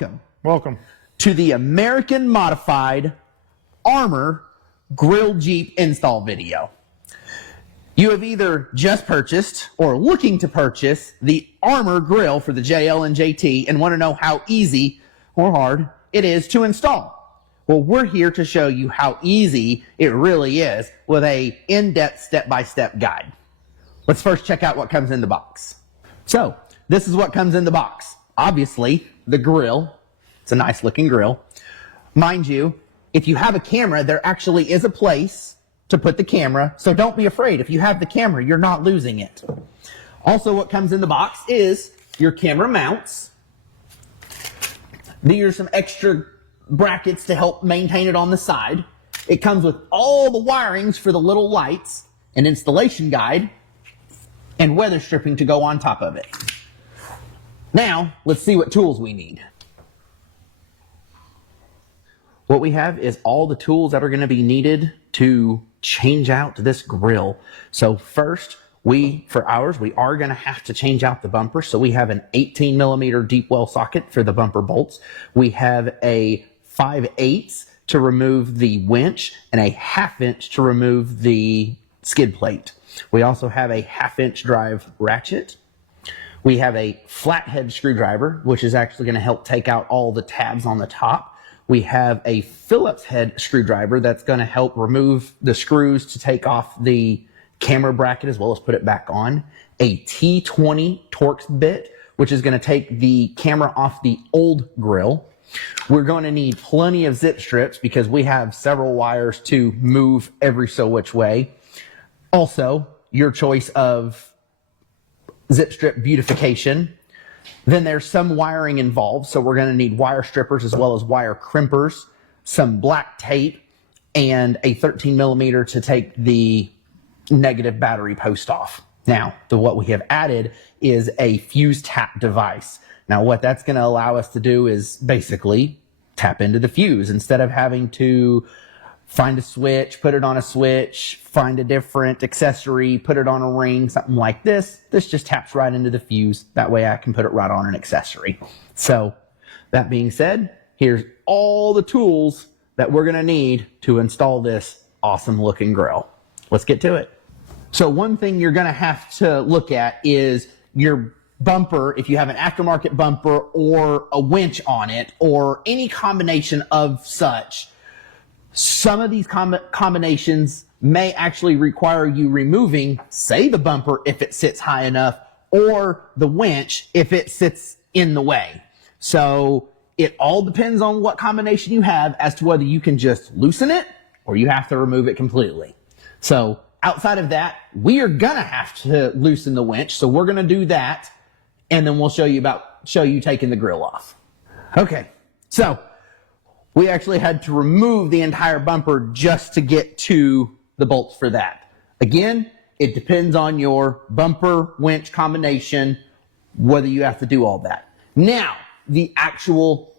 Welcome. Welcome. To the American Modified Armor Grill Jeep install video. You have either just purchased or looking to purchase the Armor Grill for the JL and JT and want to know how easy or hard it is to install. Well, we're here to show you how easy it really is with a in-depth step-by-step guide. Let's first check out what comes in the box. So, this is what comes in the box. Obviously, the grill. It's a nice looking grill. Mind you, if you have a camera, there actually is a place to put the camera, so don't be afraid. If you have the camera, you're not losing it. Also, what comes in the box is your camera mounts. These are some extra brackets to help maintain it on the side. It comes with all the wirings for the little lights, an installation guide, and weather stripping to go on top of it. Now, let's see what tools we need. What we have is all the tools that are going to be needed to change out this grill. So first, for ours, we are going to have to change out the bumper. So we have an 18 millimeter deep well socket for the bumper bolts. We have a 5/8 to remove the winch and a 1/2 inch to remove the skid plate. We also have a 1/2 inch drive ratchet. We have a flathead screwdriver, which is actually going to help take out all the tabs on the top. We have a Phillips head screwdriver that's going to help remove the screws to take off the camera bracket as well as put it back on. A T20 Torx bit, which is going to take the camera off the old grill. We're going to need plenty of zip strips because we have several wires to move every so which way. Also, your choice of zip strip beautification. Then there's some wiring involved, so we're going to need wire strippers as well as wire crimpers, some black tape, and a 13 millimeter to take the negative battery post off. Now, what we have added is a fuse tap device. Now, what that's going to allow us to do is basically tap into the fuse instead of having to find a switch, put it on a switch, find a different accessory, put it on a ring, something like this. This just taps right into the fuse. That way I can put it right on an accessory. So that being said, here's all the tools that we're going to need to install this awesome looking grill. Let's get to it. So one thing you're going to have to look at is your bumper, if you have an aftermarket bumper or a winch on it or any combination of such. Some of these combinations may actually require you removing, say, the bumper if it sits high enough, or the winch if it sits in the way. So it all depends on what combination you have as to whether you can just loosen it or you have to remove it completely. So outside of that, we are gonna have to loosen the winch. So we're gonna do that, and then we'll show you taking the grill off. Okay, so we actually had to remove the entire bumper just to get to the bolts for that. Again, it depends on your bumper winch combination, whether you have to do all that. Now, the actual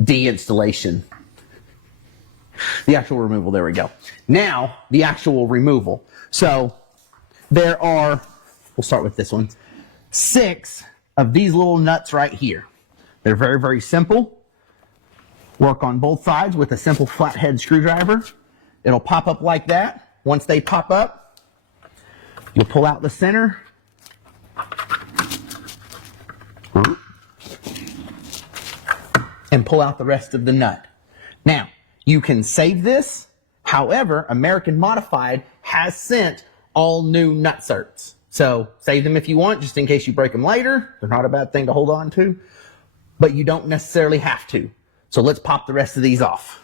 deinstallation. The actual removal, there we go. Now, the actual removal. So, there are, we'll start with this one, 6 of these little nuts right here. They're very, very simple. Work on both sides with a simple flathead screwdriver. It'll pop up like that. Once they pop up, you'll pull out the center. And pull out the rest of the nut. Now, you can save this. However, American Modified has sent all new nut certs. So save them if you want, just in case you break them later. They're not a bad thing to hold on to, but you don't necessarily have to. So let's pop the rest of these off.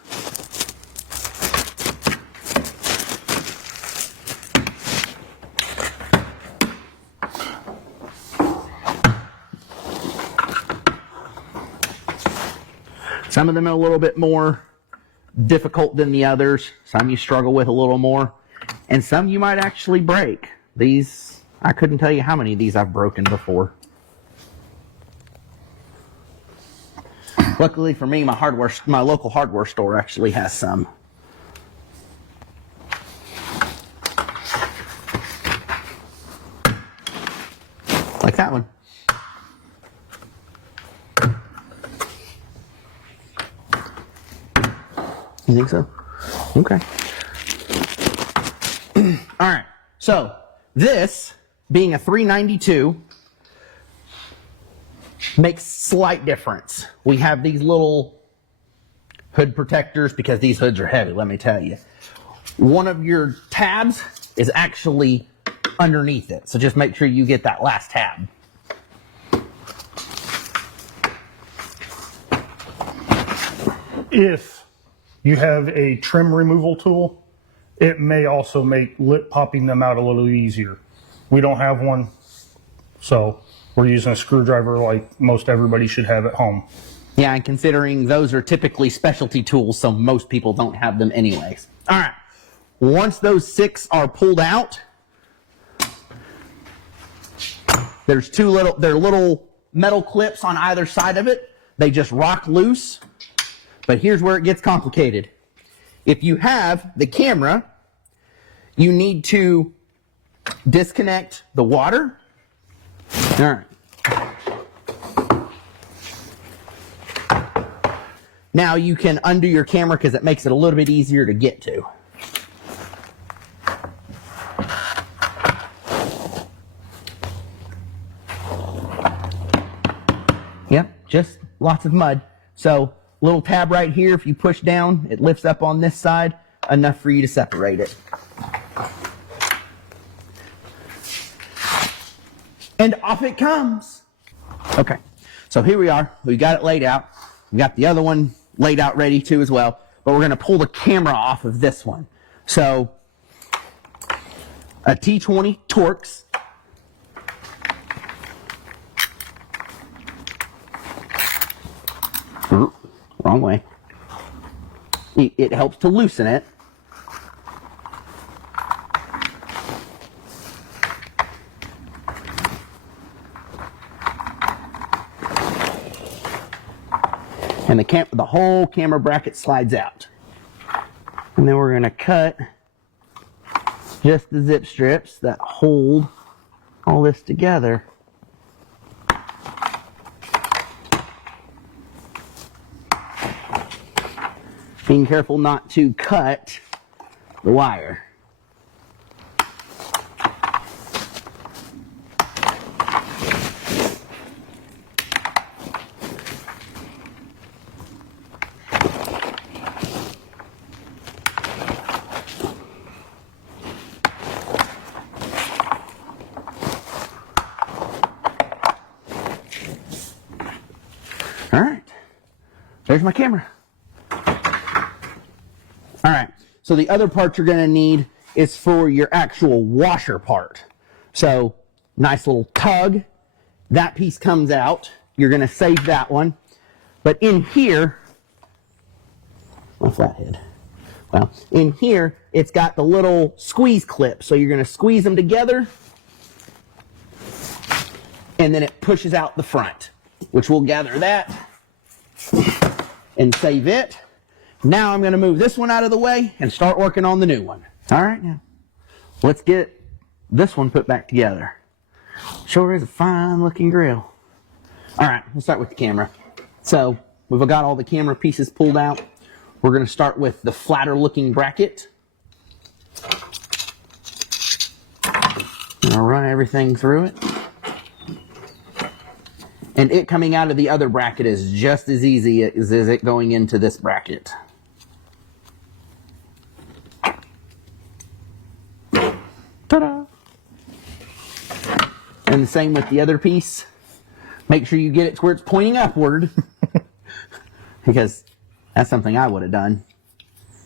Some of them are a little bit more difficult than the others. Some you struggle with a little more. And some you might actually break. These, I couldn't tell you how many of these I've broken before. Luckily for me, my local hardware store actually has some. Like that one. You think so? Okay. All right. So this, being a 392, makes slight difference. We have these little hood protectors because these hoods are heavy, let me tell you. One of your tabs is actually underneath it, so just make sure you get that last tab. If you have a trim removal tool, it may also make lip popping them out a little easier. We don't have one, so we're using a screwdriver like most everybody should have at home. Yeah, and considering those are typically specialty tools, so most people don't have them anyways. All right, once those 6 are pulled out, there's they're little metal clips on either side of it. They just rock loose, but here's where it gets complicated. If you have the camera, you need to disconnect the water. All right. Now you can undo your camera because it makes it a little bit easier to get to. Yep, just lots of mud. So little tab right here, if you push down, it lifts up on this side, enough for you to separate it. And off it comes. Okay, so here we are. We got it laid out. We got the other one laid out ready too as well, but we're gonna pull the camera off of this one. So a T20 Torx. Wrong way. It helps to loosen it. And the whole camera bracket slides out. And then we're going to cut just the zip strips that hold all this together. Being careful not to cut the wire. All right, there's my camera. All right, so the other part you're gonna need is for your actual washer part. So, nice little tug. That piece comes out. You're gonna save that one. But in here, my flathead. Well, in here, it's got the little squeeze clip. So you're gonna squeeze them together, and then it pushes out the front, which we'll gather that and save it. Now I'm going to move this one out of the way and start working on the new one. All right, now let's get this one put back together. Sure is a fine looking grill. All right, we'll start with the camera. So we've got all the camera pieces pulled out. We're going to start with the flatter looking bracket. I'll run everything through it. And it coming out of the other bracket is just as easy as it going into this bracket. Ta-da! And the same with the other piece. Make sure you get it to where it's pointing upward. Because that's something I would have done.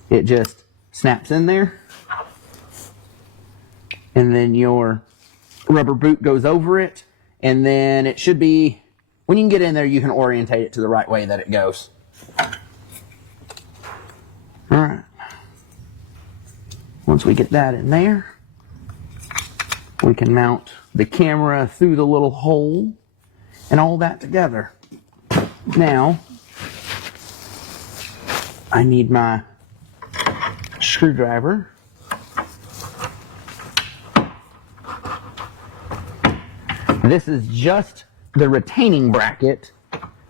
It just snaps in there. And then your rubber boot goes over it. And then it should be, when you can get in there, you can orientate it to the right way that it goes. All right. Once we get that in there, we can mount the camera through the little hole and all that together. Now, I need my screwdriver. This is just the retaining bracket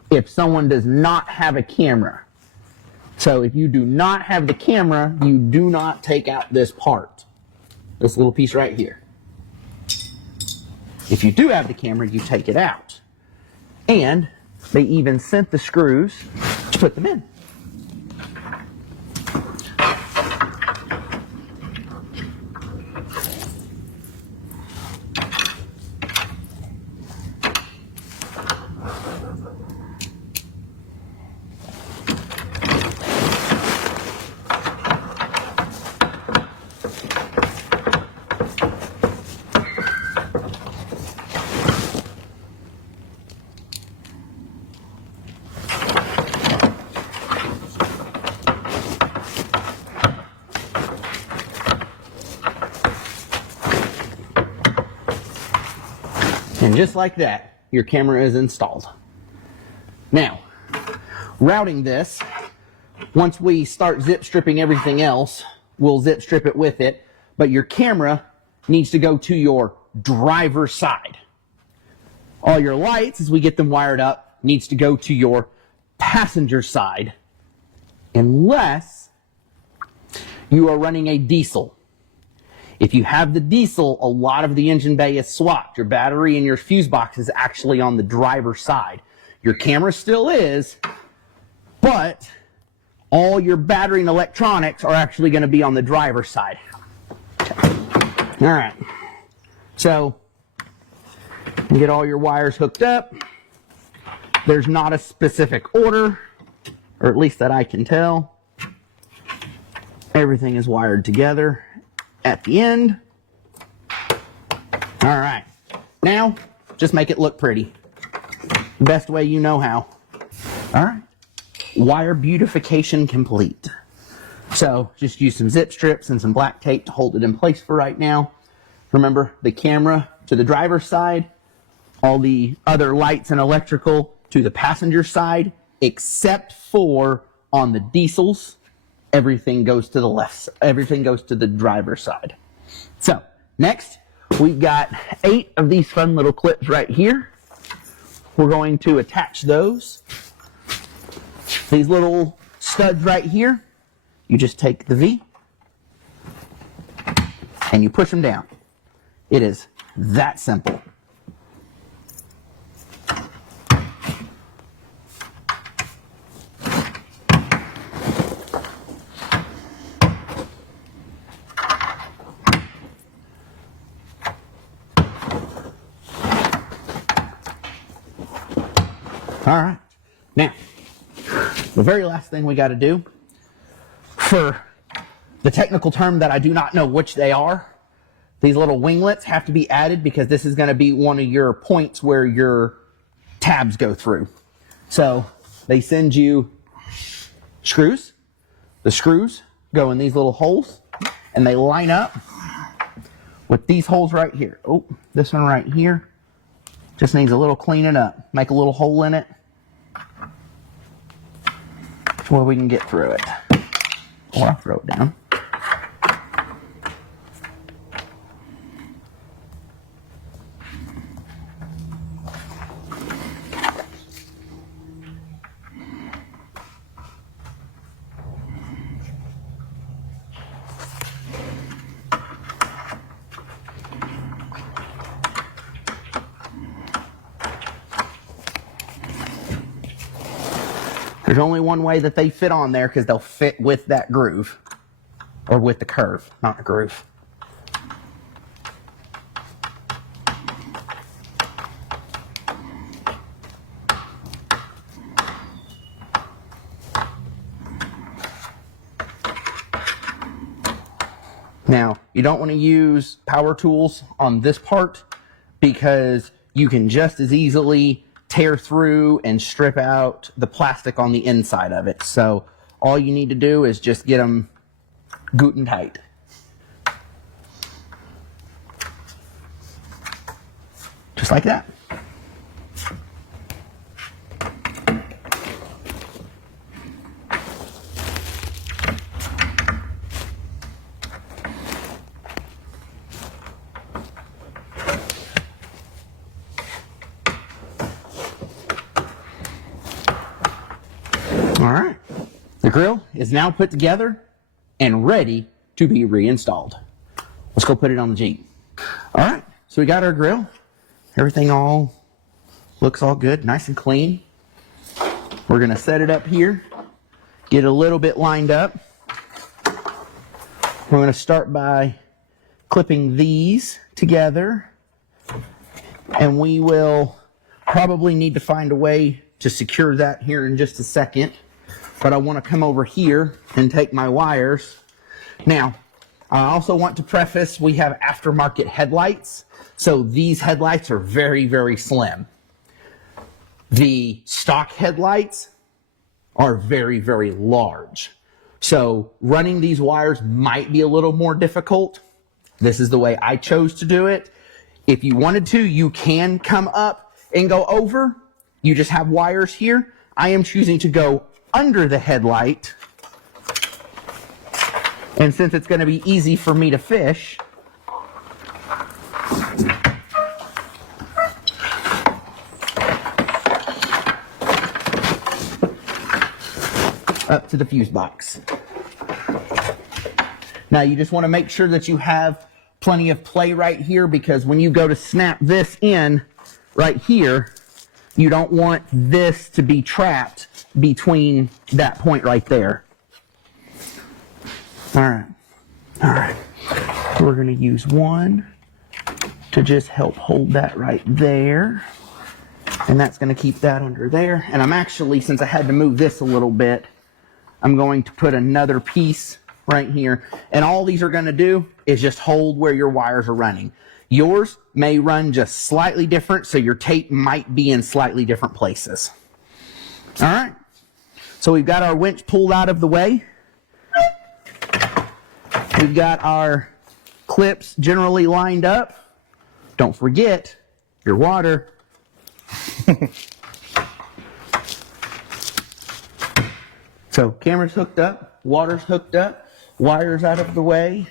if someone does not have a camera. So if you do not have the camera, you do not take out this part, this little piece right here. If you do have the camera, you take it out. And they even sent the screws to put them in. And just like that, your camera is installed. Now, routing this, once we start zip stripping everything else, we'll zip strip it with it, but your camera needs to go to your driver's side. All your lights, as we get them wired up, needs to go to your passenger side, unless you are running a diesel. If you have the diesel, a lot of the engine bay is swapped. Your battery and your fuse box is actually on the driver's side. Your camera still is, but all your battery and electronics are actually going to be on the driver's side. All right. So, get all your wires hooked up. There's not a specific order, or at least that I can tell. Everything is wired together at the end. All right, now just make it look pretty. Best way you know how. All right, wire beautification complete. So just use some zip strips and some black tape to hold it in place for right now. Remember, the camera to the driver's side, all the other lights and electrical to the passenger side, except for on the diesels. Everything goes to the left, everything goes to the driver's side. So, next, we've got 8 of these fun little clips right here. We're going to attach those. These little studs right here, you just take the V and you push them down. It is that simple. All right, now, the very last thing we got to do, for the technical term that I do not know which they are, these little winglets have to be added because this is going to be one of your points where your tabs go through. So they send you screws. The screws go in these little holes and they line up with these holes right here. Oh, this one right here just needs a little cleaning up. Make a little hole in it where we can get through it. Or I'll throw it down. There's only one way that they fit on there because they'll fit with that groove. Or with the curve, not the groove. Now, you don't want to use power tools on this part because you can just as easily tear through and strip out the plastic on the inside of it. So all you need to do is just get them good and tight. Just like that. All right, The grill is now put together and ready to be reinstalled. Let's go put it on the Jeep. All right, so we got our grill. Everything all looks all good, nice and clean. We're gonna set it up here, get a little bit lined up. We're gonna start by clipping these together, and we will probably need to find a way to secure that here in just a second. But I want to come over here and take my wires. Now, I also want to preface, we have aftermarket headlights, so these headlights are very, very slim. The stock headlights are very, very large. So running these wires might be a little more difficult. This is the way I chose to do it. If you wanted to, you can come up and go over. You just have wires here. I am choosing to go under the headlight. And since it's going to be easy for me to fish, up to the fuse box. Now you just want to make sure that you have plenty of play right here, because when you go to snap this in right here, you don't want this to be trapped between that point right there. All right. We're going to use one to just help hold that right there. And that's going to keep that under there. And I'm actually, since I had to move this a little bit, I'm going to put another piece right here. And all these are going to do is just hold where your wires are running. Yours may run just slightly different, so your tape might be in slightly different places. All right. So we've got our winch pulled out of the way. We've got our clips generally lined up. Don't forget your water. So camera's hooked up, water's hooked up, wires out of the way.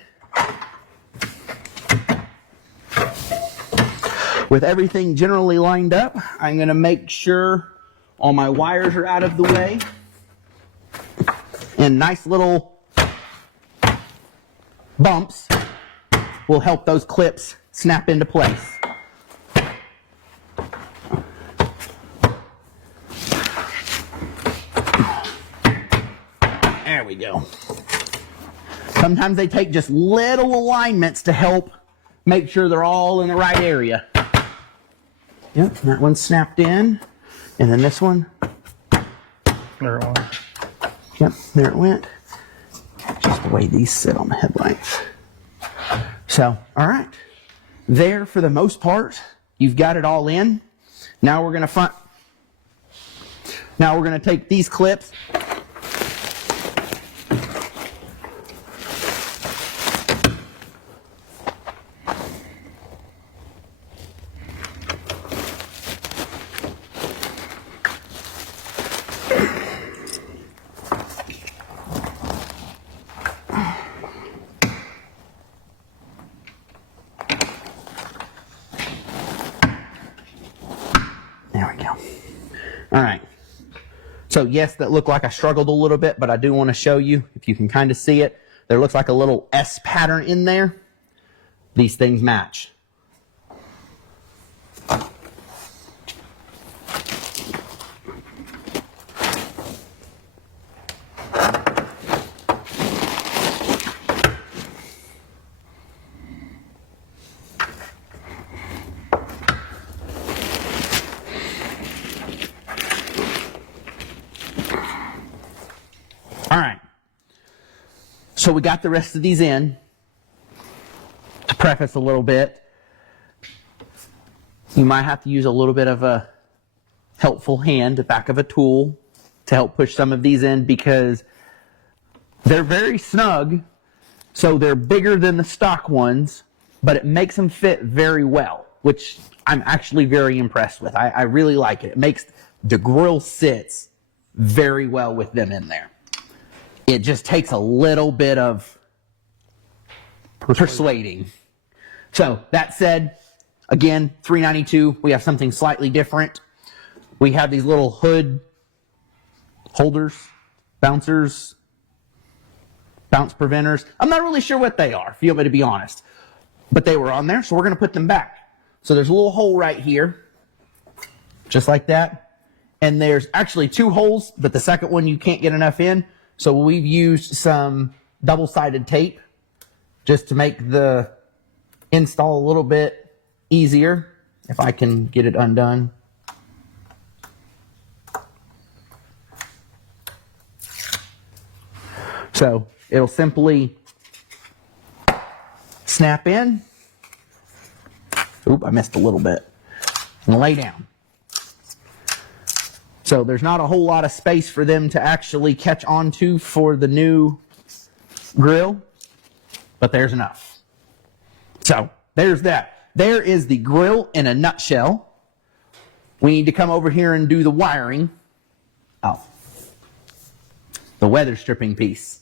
With everything generally lined up, I'm going to make sure all my wires are out of the way. And nice little bumps will help those clips snap into place. There we go. Sometimes they take just little alignments to help make sure they're all in the right area. Yep, that one's snapped in. And then this one. There it went. Yep, there it went. Just the way these sit on the headlights. So, all right. There, for the most part, you've got it all in. Now we're going to take these clips. There we go. All right. So yes, that looked like I struggled a little bit, but I do want to show you, if you can kind of see it, there looks like a little S pattern in there. These things match. All right, so we got the rest of these in. To preface a little bit, you might have to use a little bit of a helpful hand, the back of a tool, to help push some of these in, because they're very snug, so they're bigger than the stock ones, but it makes them fit very well, which I'm actually very impressed with. I really like it. It makes the grill sits very well with them in there. It just takes a little bit of persuading. So that said, again, 392, we have something slightly different. We have these little hood holders bouncers, bounce preventers. I'm not really sure what they are, if you want me to be honest. But they were on there, so we're going to put them back. So there's a little hole right here, just like that. And there's actually 2 holes, but the second one you can't get enough in. So we've used some double-sided tape just to make the install a little bit easier, if I can get it undone. So it'll simply snap in. Oop, I missed a little bit. And lay down. So there's not a whole lot of space for them to actually catch onto for the new grill, but there's enough. So there's that. There is the grill in a nutshell. We need to come over here and do the wiring. Oh, the weather stripping piece.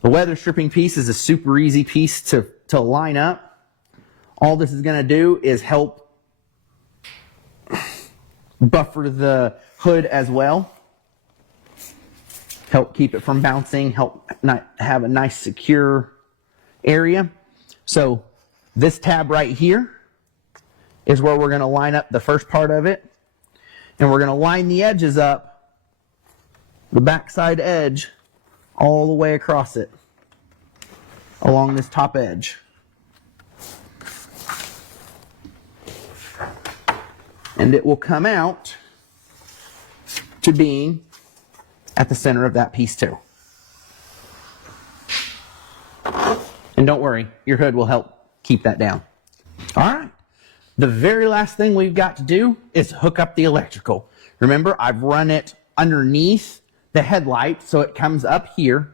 The weather stripping piece is a super easy piece to line up. All this is going to do is help buffer the hood as well. Help keep it from bouncing, help have a nice secure area. So this tab right here is where we're going to line up the first part of it. And we're going to line the edges up, the backside edge, all the way across it, along this top edge. And it will come out to being at the center of that piece too. And don't worry, your hood will help keep that down. All right. The very last thing we've got to do is hook up the electrical. Remember, I've run it underneath the headlight, so it comes up here.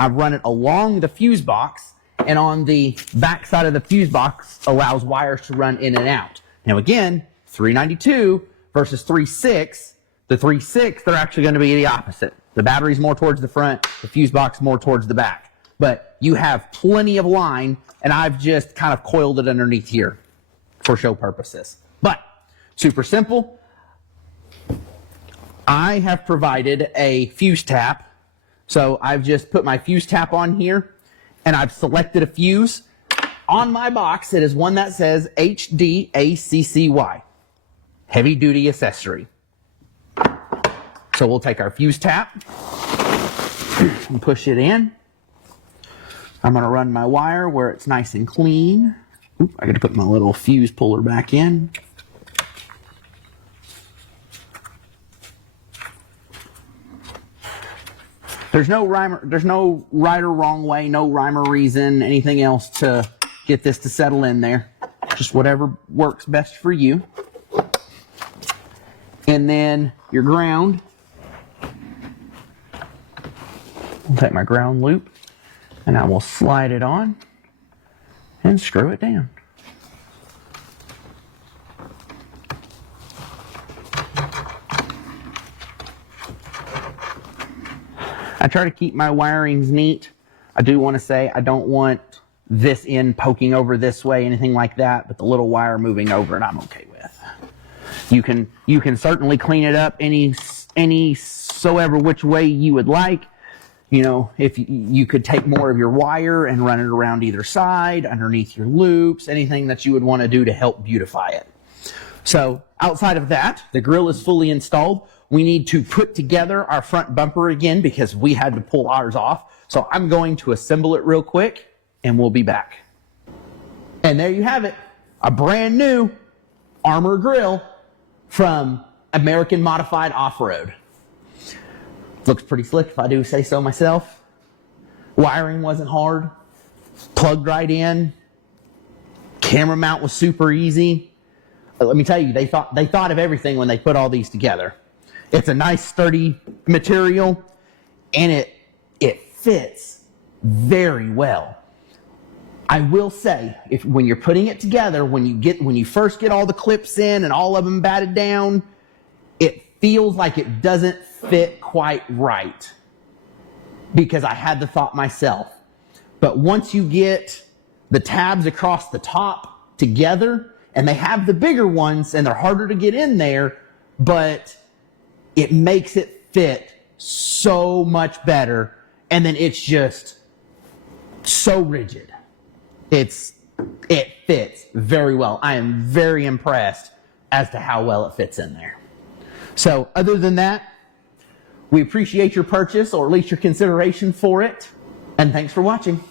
I've run it along the fuse box, and on the back side of the fuse box allows wires to run in and out. Now again, 392 versus 3.6. The 3.6, they're actually going to be the opposite. The battery's more towards the front, the fuse box more towards the back. But you have plenty of line, and I've just kind of coiled it underneath here for show purposes. But super simple. I have provided a fuse tap. So I've just put my fuse tap on here, and I've selected a fuse. On my box, it is one that says HDACCY, heavy duty accessory. So we'll take our fuse tap and push it in. I'm going to run my wire where it's nice and clean. Oop, I got to put my little fuse puller back in. There's no right or wrong way, no rhyme or reason, anything else to get this to settle in there. Just whatever works best for you. And then your ground. I'll take my ground loop and I will slide it on and screw it down. I try to keep my wirings neat. I do want to say I don't want this end poking over this way, anything like that, but the little wire moving over it I'm okay with. You can certainly clean it up any soever which way you would like. You know, if you could take more of your wire and run it around either side, underneath your loops, anything that you would want to do to help beautify it. So outside of that, the grill is fully installed. We need to put together our front bumper again because we had to pull ours off. So I'm going to assemble it real quick and we'll be back. And there you have it, a brand new Armor grill from American Modified Off-Road. Looks pretty slick if I do say so myself. Wiring wasn't hard, plugged right in. Camera mount was super easy. Let me tell you, they thought of everything when they put all these together. It's a nice sturdy material and it fits very well. I will say, when you're putting it together, when you first get all the clips in and all of them batted down, it feels like it doesn't fit quite right because I had the thought myself. But once you get the tabs across the top together, and they have the bigger ones and they're harder to get in there, but it makes it fit so much better. And then it's just so rigid. It fits very well. I am very impressed as to how well it fits in there. So other than that, we appreciate your purchase, or at least your consideration for it. And thanks for watching.